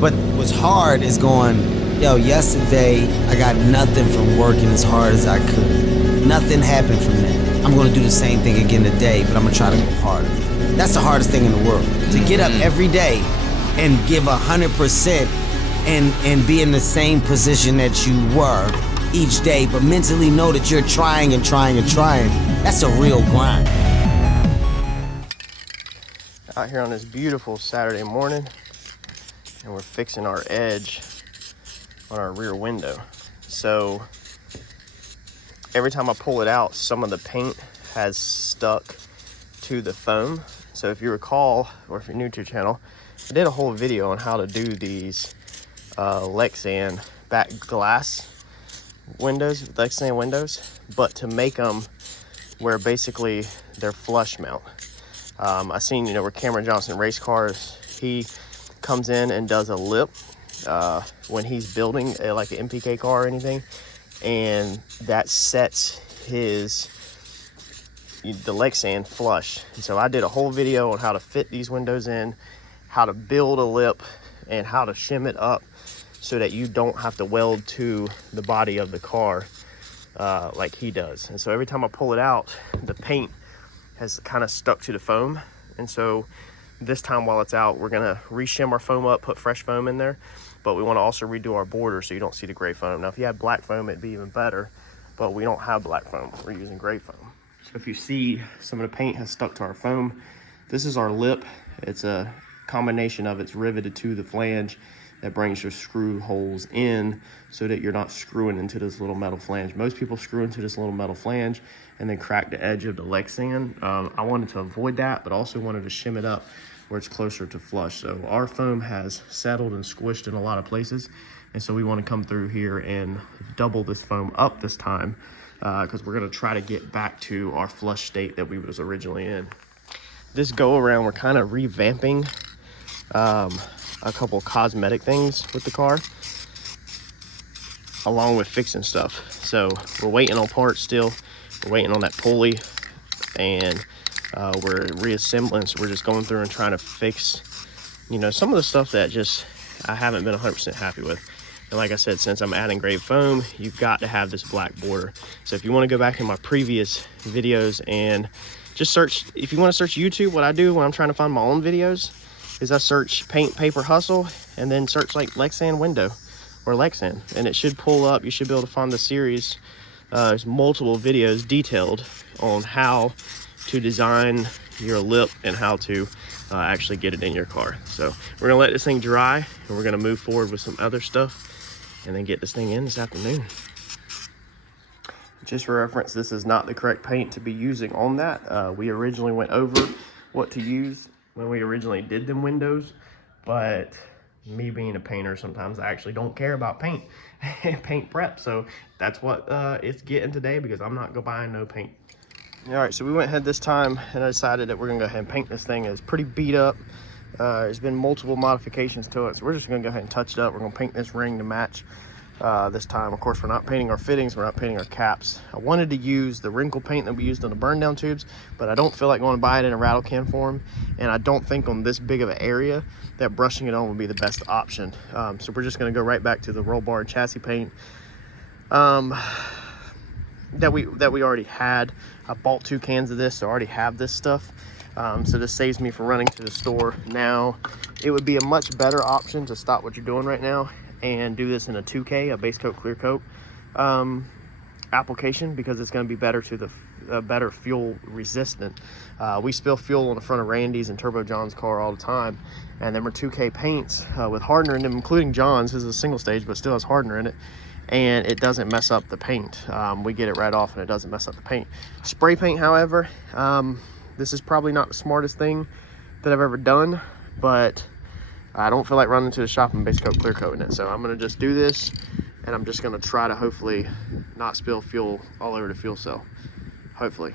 But what's hard is going, yo, yesterday I got nothing from working as hard as I could. Nothing happened from that. I'm gonna do the same thing again today, but I'm gonna try to go harder. That's the hardest thing in the world. To get up every day and give 100% and be in the same position that you were each day, but mentally know that you're trying and trying and trying. That's a real grind. Out here on this beautiful Saturday morning, and we're fixing our edge on our rear window. So every time I pull it out, some of the paint has stuck to the foam. So if you recall, or if you're new to the channel, I did a whole video on how to do these Lexan back glass windows, Lexan windows, but to make them where basically they're flush mount. I seen, where Cameron Johnson race cars, he comes in and does a lip when he's building like an MPK car or anything, and that sets the Lexan flush. And so I did a whole video on how to fit these windows in, how to build a lip, and how to shim it up so that you don't have to weld to the body of the car like he does. And so every time I pull it out, the paint has kind of stuck to the foam. And so this time while it's out, we're gonna re-shim our foam up, put fresh foam in there, but we wanna also redo our border so you don't see the gray foam. Now, if you had black foam, it'd be even better, but we don't have black foam, we're using gray foam. So if you see some of the paint has stuck to our foam, this is our lip. It's a combination of it's riveted to the flange that brings your screw holes in so that you're not screwing into this little metal flange. Most people screw into this little metal flange and then crack the edge of the Lexan. I wanted to avoid that, but also wanted to shim it up where it's closer to flush. So our foam has settled and squished in a lot of places. And so we want to come through here and double this foam up this time because we're going to try to get back to our flush state that we was originally in. This go around, we're kind of revamping a couple cosmetic things with the car, along with fixing stuff. So we're waiting on parts still. We're waiting on that pulley, and we're reassembling. So we're just going through and trying to fix, some of the stuff that I haven't been 100% happy with. And like I said, since I'm adding gray foam, you've got to have this black border. So if you want to go back in my previous videos and just search, if you want to search YouTube, what I do when I'm trying to find my own videos is I search paint paper hustle and then search like Lexan window or Lexan, and it should pull up. You should be able to find the series. There's multiple videos detailed on how to design your lip and how to actually get it in your car. So we're gonna let this thing dry and we're gonna move forward with some other stuff and then get this thing in this afternoon. Just for reference, this is not the correct paint to be using on that. We originally went over what to use when we originally did them windows, but me being a painter, sometimes I actually don't care about paint and paint prep. So that's what it's getting today, because I'm not gonna buy no paint. All right, so we went ahead this time and I decided that we're gonna go ahead and paint this thing. It's pretty beat up. There's been multiple modifications to it, so we're just gonna go ahead and touch it up. We're gonna paint this ring to match this time. Of course, we're not painting our fittings, we're not painting our caps. I wanted to use the wrinkle paint that we used on the burn down tubes, but I don't feel like going to buy it in a rattle can form, and I don't think on this big of an area that brushing it on would be the best option. So we're just going to go right back to the roll bar and chassis paint that we already had. I bought 2 cans of this, so I already have this stuff. So this saves me from running to the store. Now, it would be a much better option to stop what you're doing right now and do this in a 2K, a base coat, clear coat application, because it's going to be better to the better fuel resistant. We spill fuel on the front of Randy's and Turbo John's car all the time, and then we're 2K paints with hardener in them, including John's. This is a single stage, but still has hardener in it, and it doesn't mess up the paint. We get it right off and it doesn't mess up the paint. Spray paint, however, this is probably not the smartest thing that I've ever done, but I don't feel like running to the shop and base coat, clear coating it. So I'm gonna just do this, and I'm just gonna try to hopefully not spill fuel all over the fuel cell, hopefully.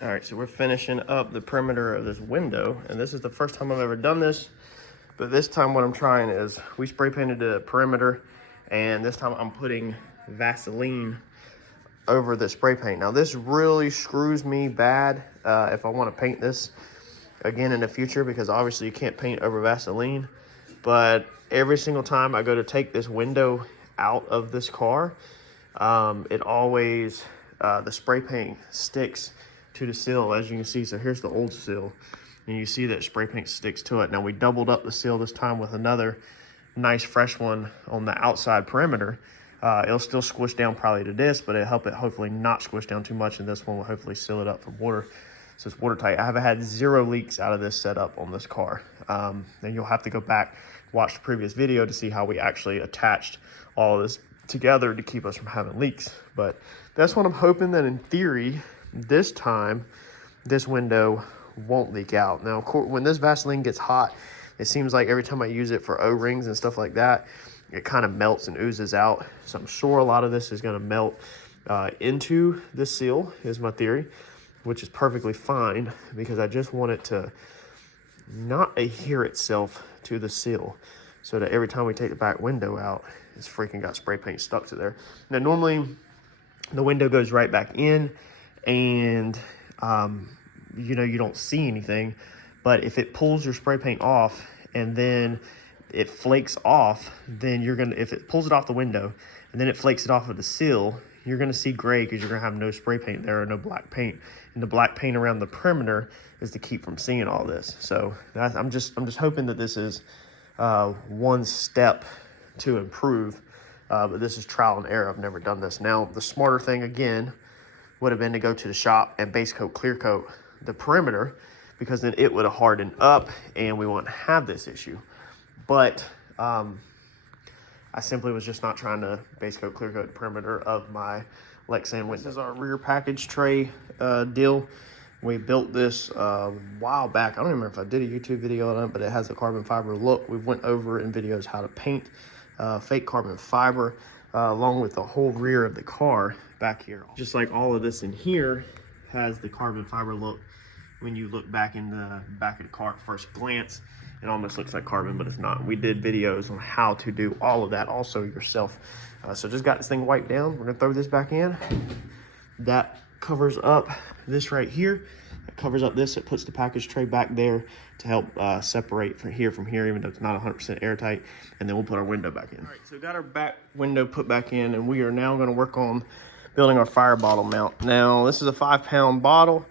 All right, so we're finishing up the perimeter of this window, and this is the first time I've ever done this, but this time what I'm trying is, we spray painted the perimeter, and this time I'm putting Vaseline over the spray paint. Now this really screws me bad if I wanna paint this again in the future, because obviously you can't paint over Vaseline, but every single time I go to take this window out of this car, it always, the spray paint sticks to the seal, as you can see. So here's the old seal, and you see that spray paint sticks to it. Now we doubled up the seal this time with another nice fresh one on the outside perimeter. It'll still squish down probably to this, but it'll help it hopefully not squish down too much, and this one will hopefully seal it up from water, so it's watertight. I have had 0 leaks out of this setup on this car. And you'll have to go back, watch the previous video to see how we actually attached all of this together to keep us from having leaks. But that's what I'm hoping, that in theory, this time, this window won't leak out. Now, of course, when this Vaseline gets hot, it seems like every time I use it for O-rings and stuff like that, it kind of melts and oozes out. So I'm sure a lot of this is going to melt into this seal, is my theory, which is perfectly fine, because I just want it to not adhere itself to the seal, so that every time we take the back window out, it's freaking got spray paint stuck to there. Now, normally the window goes right back in, and you know, you don't see anything, but if it pulls your spray paint off and then it flakes off, then you're gonna, if it pulls it off the window and then it flakes it off of the seal, you're gonna see gray, because you're gonna have no spray paint there or no black paint, and the black paint around the perimeter is to keep from seeing all this. So I'm just hoping that this is one step to improve, but this is trial and error. I've never done this. Now, the smarter thing again would have been to go to the shop and base coat, clear coat the perimeter, because then it would have hardened up and we wouldn't have this issue. But I simply was just not trying to base coat, clear coat the perimeter of my Lexan window. This is our rear package tray deal. We built this a while back. I don't remember if I did a YouTube video on it, but it has a carbon fiber look. We went over in videos how to paint fake carbon fiber along with the whole rear of the car back here. Just like all of this in here has the carbon fiber look. When you look back in the back of the car at first glance, it almost looks like carbon, but it's not. We did videos on how to do all of that also yourself. So just got this thing wiped down. We're gonna throw this back in. That covers up this right here. It covers up this. It puts the package tray back there to help separate from here, even though it's not 100% airtight. And then we'll put our window back in. All right, so we got our back window put back in, and we are now gonna work on building our fire bottle mount. Now, this is a 5-pound bottle,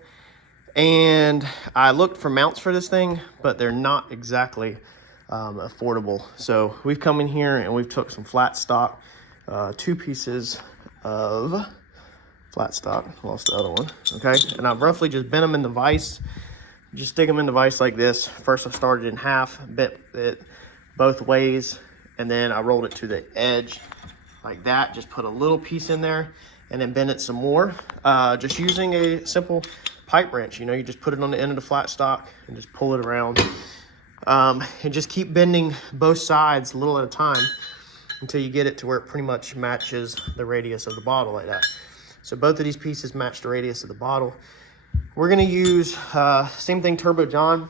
and I looked for mounts for this thing, but they're not exactly affordable. So we've come in here and we've took some flat stock, 2 pieces of flat stock, lost the other one, okay? And I've roughly just bent them in the vise, just stick them in the vise like this. First I started in half, bent it both ways, and then I rolled it to the edge like that, just put a little piece in there, and then bend it some more, just using a simple pipe wrench. You know, you just put it on the end of the flat stock and just pull it around, and just keep bending both sides a little at a time until you get it to where it pretty much matches the radius of the bottle like that. So both of these pieces match the radius of the bottle. We're gonna use same thing Turbo John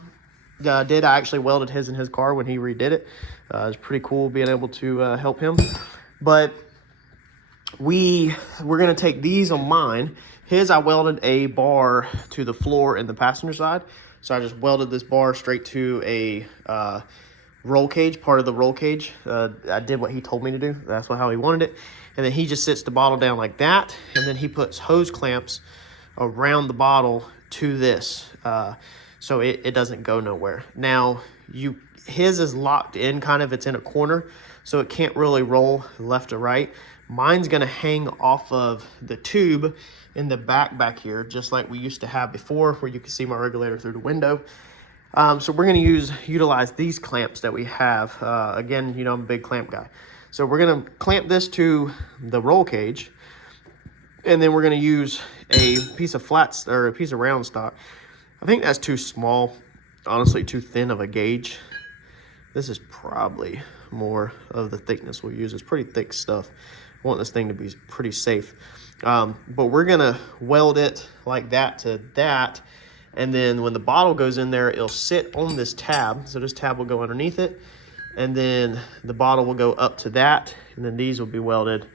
did. I actually welded his in his car when he redid it. It's pretty cool being able to help him. But we're gonna take these on mine. His, I welded a bar to the floor in the passenger side. So I just welded this bar straight to a roll cage, part of the roll cage. I did what he told me to do. That's how he wanted it. And then he just sits the bottle down like that. And then he puts hose clamps around the bottle to this. So it doesn't go nowhere. Now, his is locked in kind of, it's in a corner, so it can't really roll left or right. Mine's gonna hang off of the tube in the back here, just like we used to have before, where you can see my regulator through the window. So we're gonna utilize these clamps that we have. Again, you know, I'm a big clamp guy. So we're gonna clamp this to the roll cage, and then we're gonna use a piece of flats or a piece of round stock. I think that's too small, honestly, too thin of a gauge. This is probably more of the thickness we'll use. It's pretty thick stuff. I want this thing to be pretty safe. But we're gonna weld it like that to that, and then when the bottle goes in there, it'll sit on this tab. So this tab will go underneath it, and then the bottle will go up to that, and then these will be welded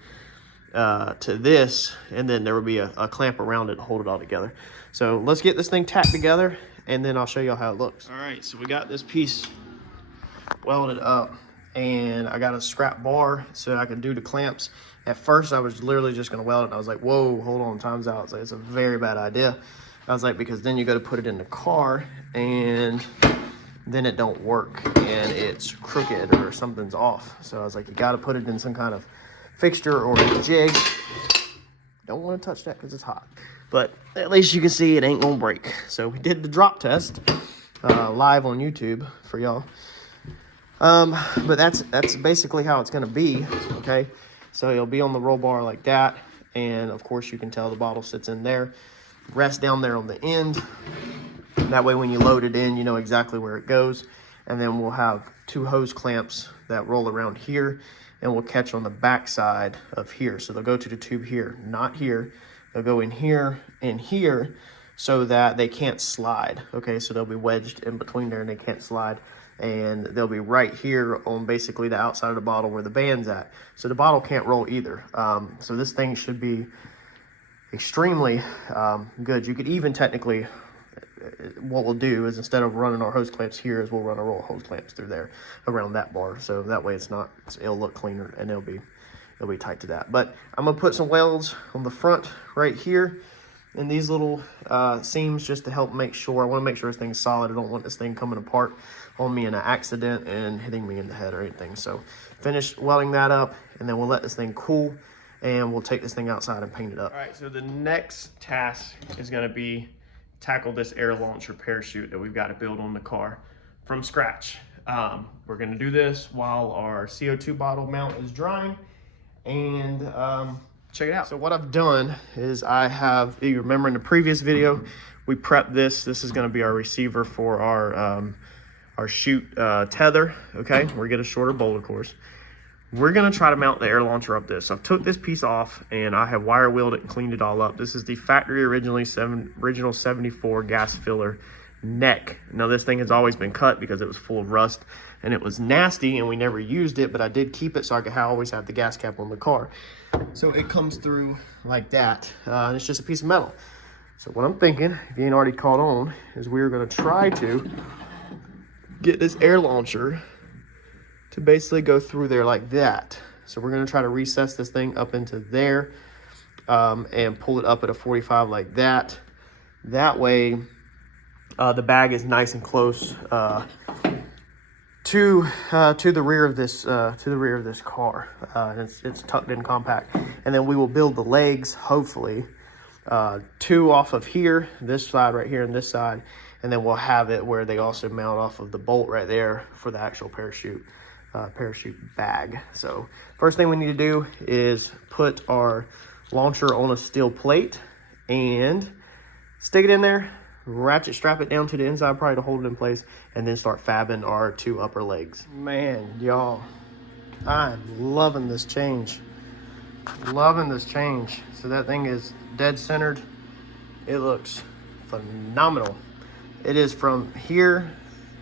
to this, and then there will be a clamp around it to hold it all together. So let's get this thing tacked together, and then I'll show you how it looks. All right, so we got this piece welded up. and I got a scrap bar so I can do the clamps. At first, I was literally just gonna weld it, and I was like, whoa, hold on, time's out. I was like, it's a very bad idea. I was like, because then you gotta put it in the car, and then it don't work, and it's crooked or something's off. So I was like, you gotta put it in some kind of fixture or a jig. Don't wanna touch that because it's hot. But at least you can see it ain't gonna break. So we did the drop test live on YouTube for y'all. But that's basically how it's gonna be, okay? So you'll be on the roll bar like that, and of course you can tell the bottle sits in there. Rest down there on the end. That way when you load it in, you know exactly where it goes. And then we'll have 2 hose clamps that roll around here, and will catch on the back side of here. So they'll go to the tube here, not here. They'll go in here and here so that they can't slide. Okay, so they'll be wedged in between there and they can't slide. And they'll be right here on basically the outside of the bottle where the band's at. So the bottle can't roll either. So this thing should be extremely good. You could even technically, what we'll do is instead of running our hose clamps here, is we'll run a roll of hose clamps through there around that bar. So that way it'll look cleaner, and it'll be tight to that. But I'm gonna put some welds on the front right here in these little seams just to help make sure. I want to make sure this thing's solid. I don't want this thing coming apart on me in an accident and hitting me in the head or anything. So finish welding that up, and then we'll let this thing cool, and we'll take this thing outside and paint it up. All right, so the next task is gonna be tackle this air launcher parachute that we've got to build on the car from scratch. We're gonna do this while our CO2 bottle mount is drying, and check it out. So what I've done is you remember in the previous video, we prepped this. This is gonna be our receiver for our chute tether, okay? We're gonna get a shorter bolt, of course. We're gonna try to mount the air launcher up this. So I've took this piece off, and I have wire wheeled it and cleaned it all up. This is the factory original 74 gas filler neck. Now this thing has always been cut because it was full of rust and it was nasty, and we never used it, but I did keep it so I could always have the gas cap on the car. So it comes through like that, and it's just a piece of metal. So what I'm thinking, if you ain't already caught on, is we're gonna try to get this air launcher to basically go through there like that. So we're gonna try to recess this thing up into there, and pull it up at a 45 like that. That way, the bag is nice and close to the rear of this car. And it's tucked in compact. And then we will build the legs, hopefully, 2 off of here, this side right here, and this side, and then we'll have it where they also mount off of the bolt right there for the actual parachute bag. So first thing we need to do is put our launcher on a steel plate and stick it in there, ratchet strap it down to the inside probably to hold it in place, and then start fabbing our 2 upper legs. Man, y'all, I'm loving this change. Loving this change. So that thing is dead centered. It looks phenomenal. It is from here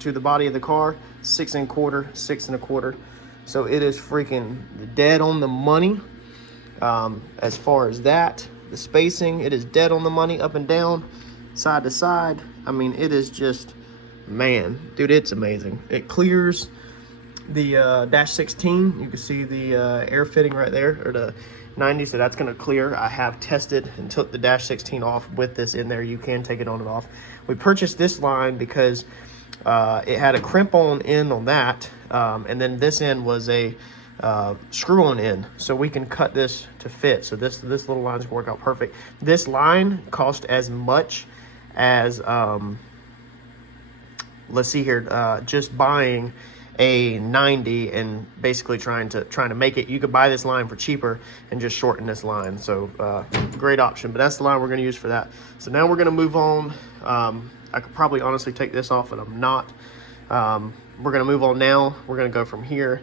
to the body of the car, 6 1/4, 6 1/4. So it is freaking dead on the money. As far as that, the spacing, it is dead on the money, up and down, side to side. I mean, it is just, man, dude, it's amazing. It clears the dash 16. You can see the air fitting right there, or the 90, so that's gonna clear. I have tested and took the dash 16 off with this in there. You can take it on and off. We purchased this line because it had a crimp on end on that, and then this end was a screw on end, so we can cut this to fit. So this little line is gonna work out perfect. This line cost as much as let's see here, just buying a 90 and basically trying to make it. You could buy this line for cheaper and just shorten this line. So great option, but that's the line we're going to use for that. So now we're going to move on. I could probably honestly take this off, but I'm not. We're going to move on now. We're going to go from here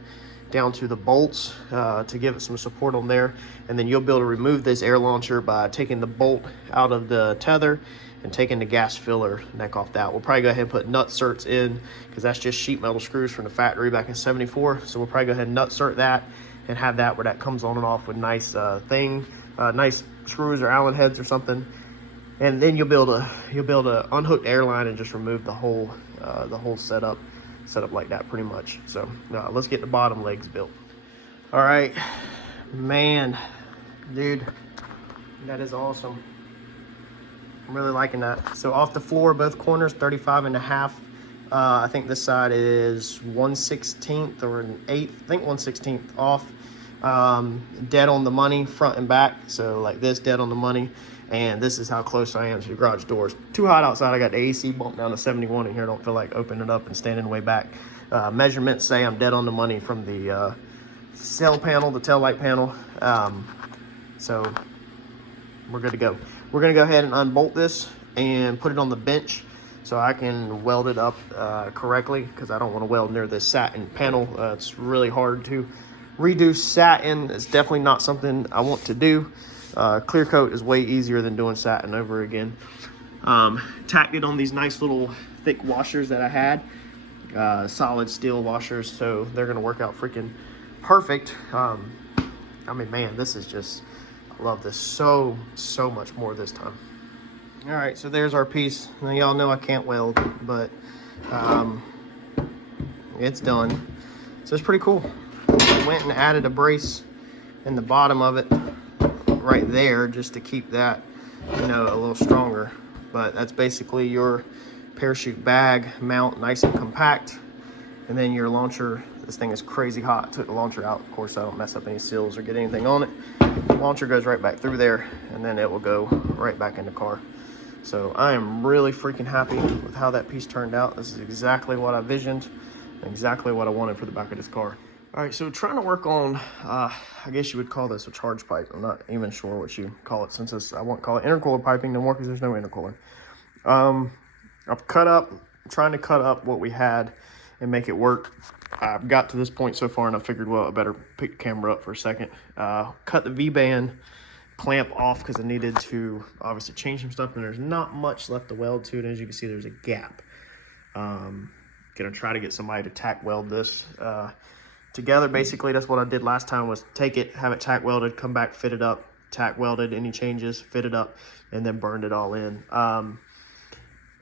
down to the bolts to give it some support on there, and then you'll be able to remove this air launcher by taking the bolt out of the tether and taking the gas filler neck off that. We'll probably go ahead and put nut certs in, because that's just sheet metal screws from the factory back in '74. So we'll probably go ahead and nut cert that and have that where that comes on and off with nice nice screws or Allen heads or something. And then you'll be able to unhook the airline and just remove the whole setup set up like that pretty much. So let's get the bottom legs built. All right, man, dude, that is awesome. I'm really liking that. So off the floor, both corners, 35.5. I think this side is 1/16 or an 1/8, I think 1/16 off. Dead on the money, front and back. So like this, dead on the money. And this is how close I am to the garage doors. Too hot outside. I got the AC bumped down to 71 in here. Don't feel like opening it up and standing way back. Measurements say I'm dead on the money from the sail panel, the tail light panel. So we're good to go. We're gonna go ahead and unbolt this and put it on the bench so I can weld it up correctly, because I don't want to weld near this satin panel. It's really hard to redo satin. It's definitely not something I want to do. Clear coat is way easier than doing satin over again. Tacked it on these nice little thick washers that I had, solid steel washers, so they're gonna work out freaking perfect. I mean, man, this is just, I love this so much more this time. All right, so there's our piece. Now y'all know I can't weld, but it's done. So it's pretty cool. I went and added a brace in the bottom of it right there just to keep that, you know, a little stronger. But that's basically your parachute bag mount, nice and compact. And then your launcher, this thing is crazy hot. Took the launcher out, of course, so I don't mess up any seals or get anything on it. The launcher goes right back through there, and then it will go right back in the car. So I am really freaking happy with how that piece turned out. This is exactly what I visioned, exactly what I wanted for the back of this car. All right, so trying to work on, I guess you would call this a charge pipe. I'm not even sure what you call it, since I won't call it intercooler piping no more because there's no intercooler. I've cut up, trying to cut up what we had and make it work. I've got to this point so far and I figured, well, I better pick the camera up for a second. Cut the V-band clamp off because I needed to obviously change some stuff, and there's not much left to weld to, and as you can see, there's a gap. Gonna try to get somebody to tack weld this together. Basically, that's what I did last time, was take it, have it tack welded, come back, fit it up, tack welded, any changes, fit it up, and then burned it all in.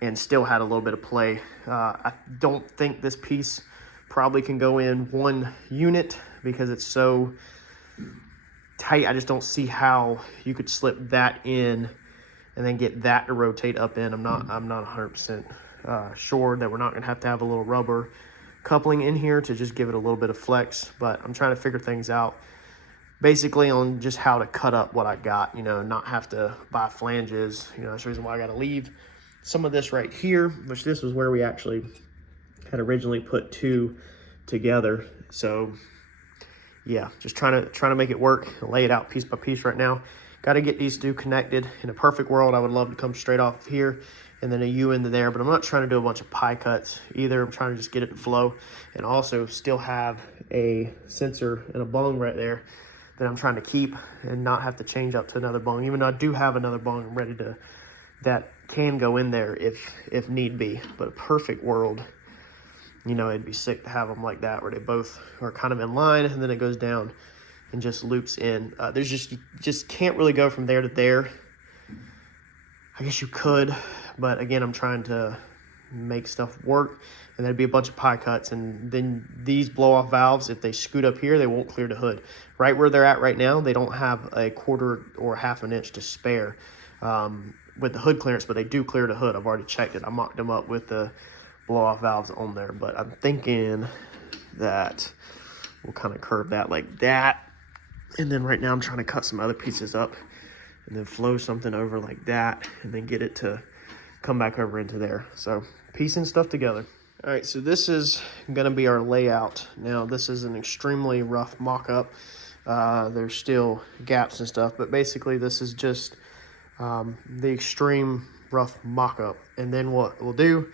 And still had a little bit of play. I don't think this piece probably can go in one unit because it's so tight. I just don't see how you could slip that in and then get that to rotate up in. I'm not 100% sure that we're not gonna have to have a little rubber coupling in here to just give it a little bit of flex, but I'm trying to figure things out basically on just how to cut up what I got, you know, not have to buy flanges. You know, that's the reason why I gotta leave some of this right here, which this was where we actually had originally put two together. So yeah, just trying to make it work, lay it out piece by piece right now. Got to get these two connected. In a perfect world, I would love to come straight off here and then a U into there, but I'm not trying to do a bunch of pie cuts either. I'm trying to just get it to flow, and also still have a sensor and a bung right there that I'm trying to keep and not have to change up to another bung, even though I do have another bung ready to, that can go in there if need be. But a perfect world, you know, it'd be sick to have them like that, where they both are kind of in line and then it goes down and just loops in. There's you just can't really go from there to there. I guess you could, but again, I'm trying to make stuff work, and there'd be a bunch of pie cuts, and then these blow off valves, if they scoot up here, they won't clear the hood. Right where they're at right now, they don't have a 1/4 or 1/2 inch to spare with the hood clearance, but they do clear the hood. I've already checked it. I mocked them up with the blow off valves on there, but I'm thinking that we'll kind of curve that like that. And then right now I'm trying to cut some other pieces up and then flow something over like that, and then get it to come back over into there. So piecing stuff together. All right, so this is gonna be our layout. Now this is an extremely rough mock-up. There's still gaps and stuff, but basically this is just the extreme rough mock-up. And then what we'll do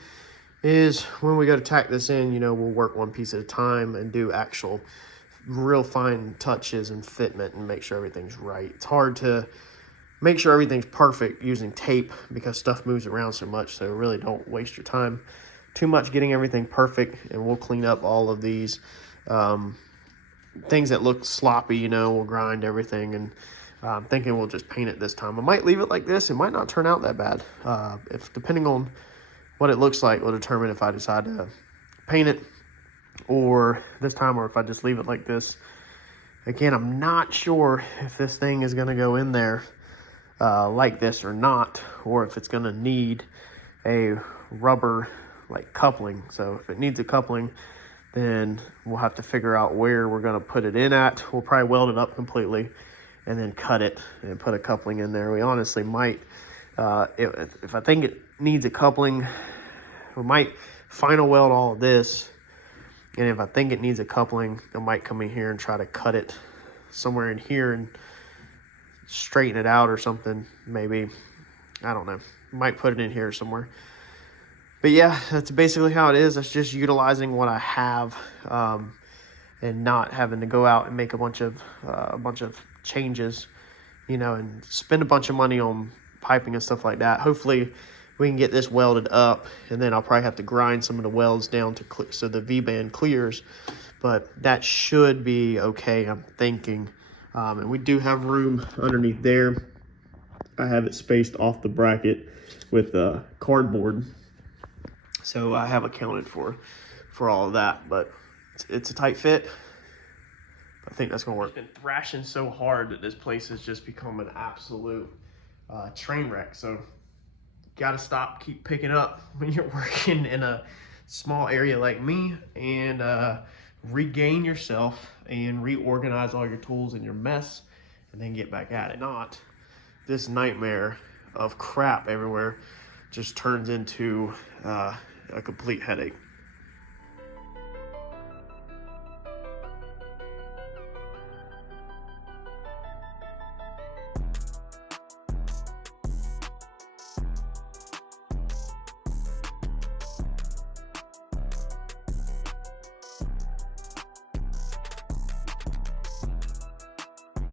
is when we go to tack this in, you know, we'll work one piece at a time and do actual real fine touches and fitment and make sure everything's right. It's hard to make sure everything's perfect using tape because stuff moves around so much, so really don't waste your time too much getting everything perfect. And we'll clean up all of these things that look sloppy, you know, we'll grind everything, and I'm thinking we'll just paint it this time. I might leave it like this. It might not turn out that bad. If depending on what it looks like will determine if I decide to paint it or this time, or if I just leave it like this. Again, I'm not sure if this thing is gonna go in there like this or not, or if it's gonna need a rubber like coupling. So if it needs a coupling, then we'll have to figure out where we're gonna put it in at. We'll probably weld it up completely and then cut it and put a coupling in there. We honestly might, if I think it needs a coupling, we might final weld all of this. And if I think it needs a coupling, I might come in here and try to cut it somewhere in here and straighten it out or something, maybe. I don't know. Might put it in here somewhere. But yeah, that's basically how it is. That's just utilizing what I have, and not having to go out and make a bunch of changes, you know, and spend a bunch of money on piping and stuff like that. Hopefully we can get this welded up, and then I'll probably have to grind some of the welds down to so the V-band clears, but that should be okay, I'm thinking. And we do have room underneath there. I have it spaced off the bracket with cardboard, so I have accounted for all of that, but it's a tight fit. I think that's gonna work. I've been thrashing so hard that this place has just become an absolute train wreck. So gotta stop, keep picking up when you're working in a small area like me, and regain yourself and reorganize all your tools and your mess, and then get back at it. Not this nightmare of crap everywhere just turns into a complete headache.